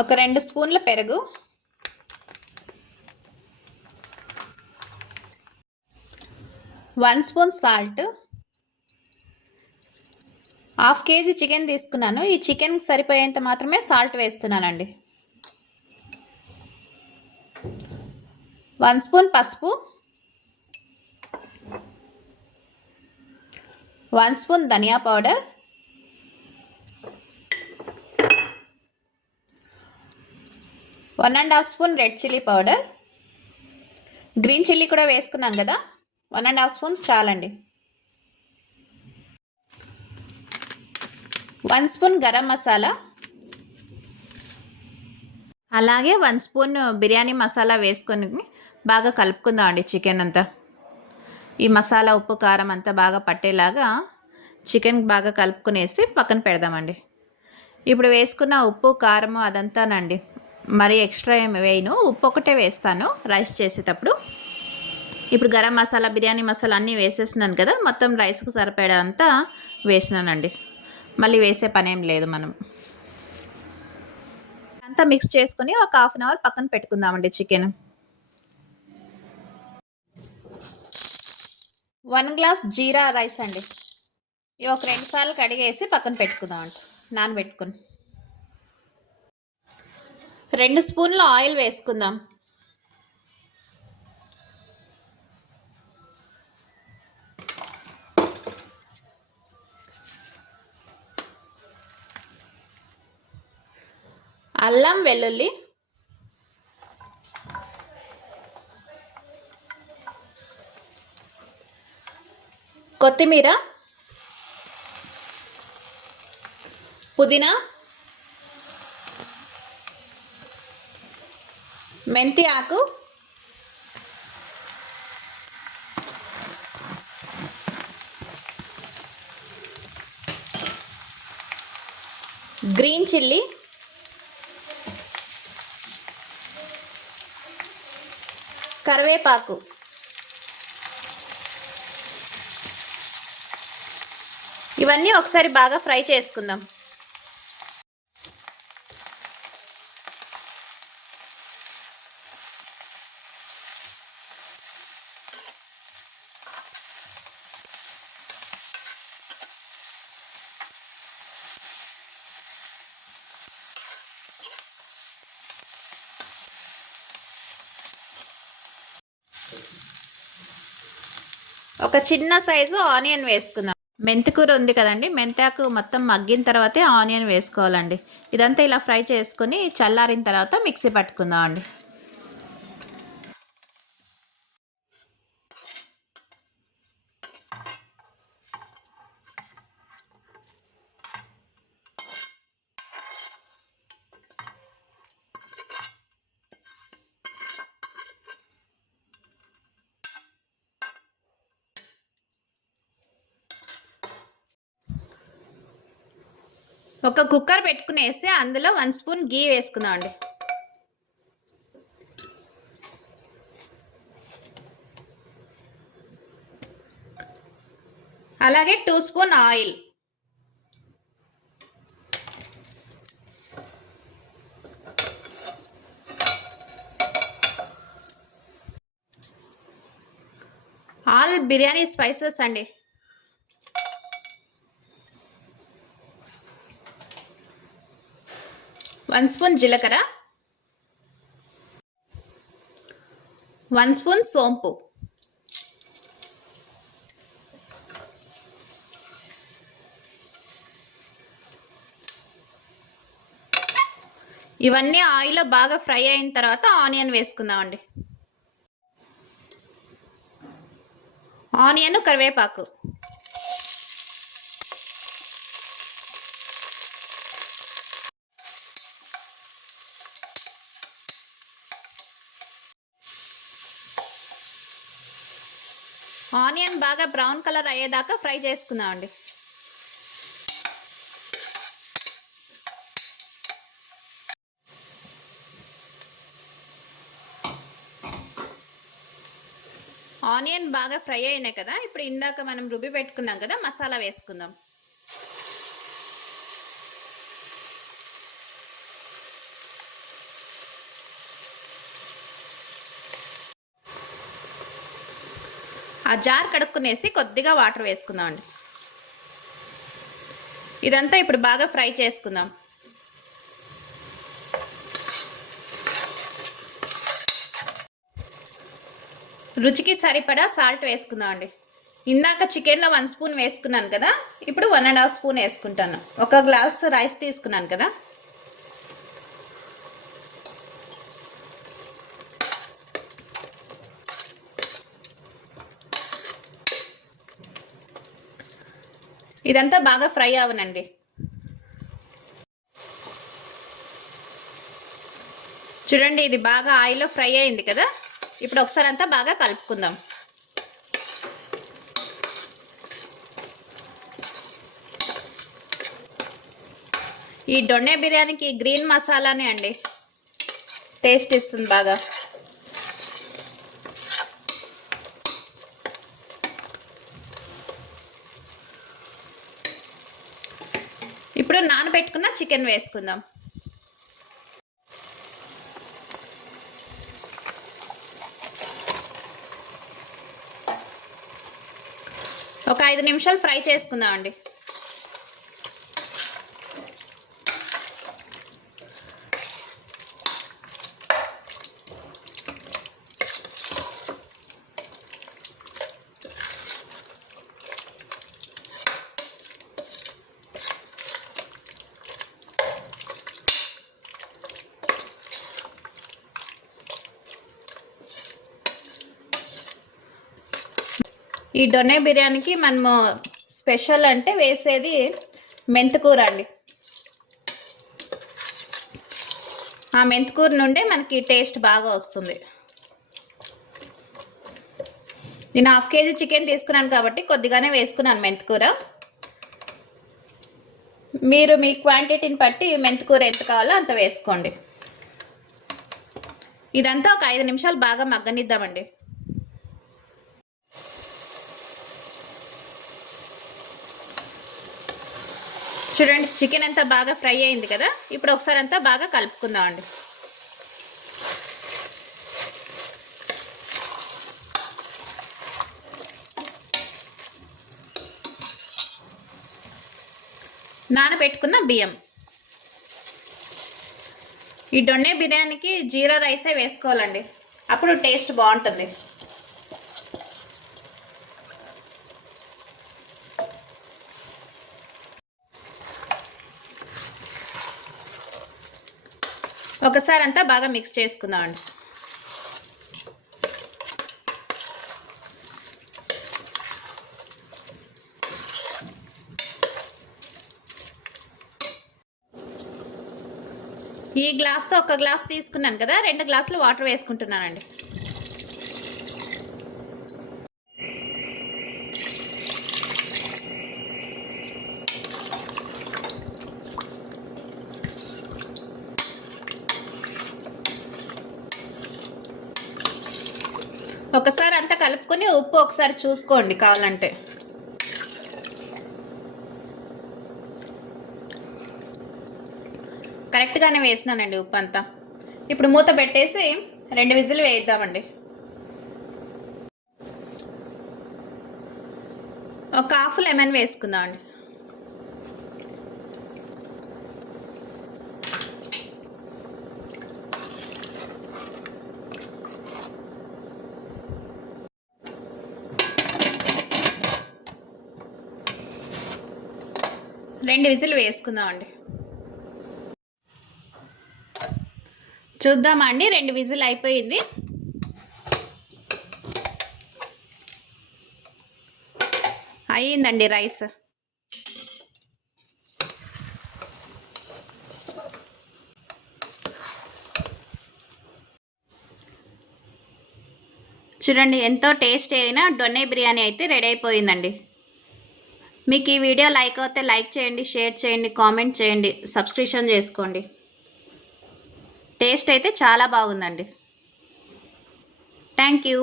ఒక 2 స్పూన్ల పెరుగు, 1 spoon salt, half KG chicken తీసుకున్నాను. ఈ చికెన్కి సరిపోయేంత మాత్రమే సాల్ట్ వేస్తున్నానండి. 1 స్పూన్ పసుపు, 1 స్పూన్ ధనియా powder, 1½ spoon red chilli powder, green chilli కూడా వేసుకున్నాం కదా, 1½ స్పూన్ చాలండి. 1 స్పూన్ గరం మసాలా, అలాగే 1 స్పూన్ బిర్యానీ మసాలా వేసుకొని బాగా కలుపుకుందాం అండి చికెన్ అంతా. ఈ మసాలా ఉప్పు కారం అంతా బాగా పట్టేలాగా చికెన్ బాగా కలుపుకునేసి పక్కన పెడదామండి. ఇప్పుడు వేసుకున్న ఉప్పు కారం అదంతానండి మరి ఎక్స్ట్రా ఏమి వేయను, ఉప్పు ఒకటే వేస్తాను రైస్ చేసేటప్పుడు. ఇప్పుడు గరం మసాలా బిర్యానీ మసాలా అన్నీ వేసేసినాను కదా, మొత్తం రైస్కి సరిపడా అంతా వేసినానండి. మళ్ళీ వేసే పనేం లేదు. మనం అంతా మిక్స్ చేసుకుని ఒక ½ అన్ అవర్ పక్కన పెట్టుకుందామండి. చికెన్ 1 గ్లాస్ జీరా రైస్ అండి. ఇవి ఒక 2 సార్లు కడిగేసి పక్కన పెట్టుకుందామండి, నానబెట్టుకుని. 2 స్పూన్ల ఆయిల్ వేసుకుందాం. అల్లం వెల్లుల్లి, కొత్తిమీర, పుదీనా, మెంతి ఆకు, గ్రీన్ చిల్లీ, కరివేపాకు, ఇవన్నీ ఒకసారి బాగా ఫ్రై చేసుకుందాం. ఒక చిన్న సైజు ఆనియన్ వేసుకుందాం. మెంతికూర ఉంది కదండి, మెంతాకు మొత్తం మగ్గిన తర్వాతే ఆనియన్ వేసుకోవాలండి. ఇదంతా ఇలా ఫ్రై చేసుకొని చల్లారిన తర్వాత మిక్సీ పట్టుకుందాం అండి. ఒక కుక్కర్ పెట్టుకునేసి అందులో 1 స్పూన్ గీ వేసుకుందాం అండి. అలాగే 2 spoon oil, all biryani spices అండి. 1 స్పూన్ జీలకర్ర, 1 స్పూన్ సోంపు, ఇవన్నీ ఆయిల్లో బాగా ఫ్రై అయిన తర్వాత ఆనియన్ వేసుకుందామండి. ఆనియన్, కరివేపాకు, ఆనియన్ బాగా బ్రౌన్ కలర్ అయ్యేదాకా ఫ్రై చేసుకుందామండి. ఆనియన్ బాగా ఫ్రై అయినాయి కదా, ఇప్పుడు ఇందాక మనం రుబ్బి పెట్టుకున్నాం కదా మసాలా వేసుకుందాం. ఆ జార్ కడుక్కునేసి కొద్దిగా వాటర్ వేసుకుందామండి. ఇదంతా ఇప్పుడు బాగా ఫ్రై చేసుకుందాం. రుచికి సరిపడా సాల్ట్ వేసుకుందామండి. ఇందాక చికెన్లో 1 స్పూన్ వేసుకున్నాను కదా, ఇప్పుడు 1.5 స్పూన్ వేసుకుంటాను. 1 గ్లాస్ రైస్ తీసుకున్నాను కదా. ఇదంతా బాగా ఫ్రై అవనండి. చూడండి, ఇది బాగా ఆయిల్లో ఫ్రై అయింది కదా. ఇప్పుడు ఒకసారి అంతా బాగా కలుపుకుందాం. ఈ దొన్నె బిర్యానీకి గ్రీన్ మసాలానే అండి టేస్ట్ ఇస్తుంది బాగా. ఇప్పుడు నానబెట్టుకున్న చికెన్ వేసుకుందాం. ఒక 5 నిమిషాలు ఫ్రై చేసుకుందాం అండి. ఈ దొన్నె బిర్యానీకి మనము స్పెషల్ అంటే వేసేది మెంతికూర అండి. ఆ మెంతికూర నుండే మనకి టేస్ట్ బాగా వస్తుంది. నేను 1/2 కేజీ చికెన్ తీసుకున్నాను కాబట్టి కొద్దిగానే వేసుకున్నాను మెంతికూర. మీరు మీ క్వాంటిటీని బట్టి మెంతికూర ఎంత కావాలో అంత వేసుకోండి. ఇదంతా ఒక 5 నిమిషాలు బాగా మగ్గనిద్దామండి. చూడండి, చికెన్ అంతా బాగా ఫ్రై అయింది కదా. ఇప్పుడు ఒకసారి అంతా బాగా కలుపుకుందాం అండి. నానబెట్టుకున్న బియ్యం. ఈ దొన్నె బిర్యానీకి జీరా రైసే వేసుకోవాలండి, అప్పుడు టేస్ట్ బాగుంటుంది. ఒకసారి అంతా బాగా మిక్స్ చేసుకుందాం అండి. ఈ గ్లాస్తో 1 గ్లాస్ తీసుకున్నాను కదా, 2 గ్లాసులు వాటర్ వేసుకుంటున్నానండి. ఒకసారి అంతా కలుపుకొని ఉప్పు ఒకసారి చూసుకోండి కావాలంటే. కరెక్ట్గానే వేసినానండి ఉప్పు అంతా. ఇప్పుడు మూత పెట్టేసి 2 విజిల్ వేయిద్దామండి. ఒక హాఫ్ లెమన్ వేసుకుందామండి. రెండు విజిల్ వేసుకుందామండి. చూద్దామా అండి, 2 విజిల్ అయిపోయింది. అయ్యిందండి రైస్. చూడండి, ఎంతో టేస్టీ అయిన దొన్నె బిర్యానీ అయితే రెడీ అయిపోయిందండి. మీకు ఈ వీడియో లైక్ అయితే లైక్ చేయండి, షేర్ చేయండి, కామెంట్ చేయండి, సబ్స్క్రిప్షన్ చేసుకోండి. టేస్ట్ అయితే చాలా బాగుందండి. Thank you.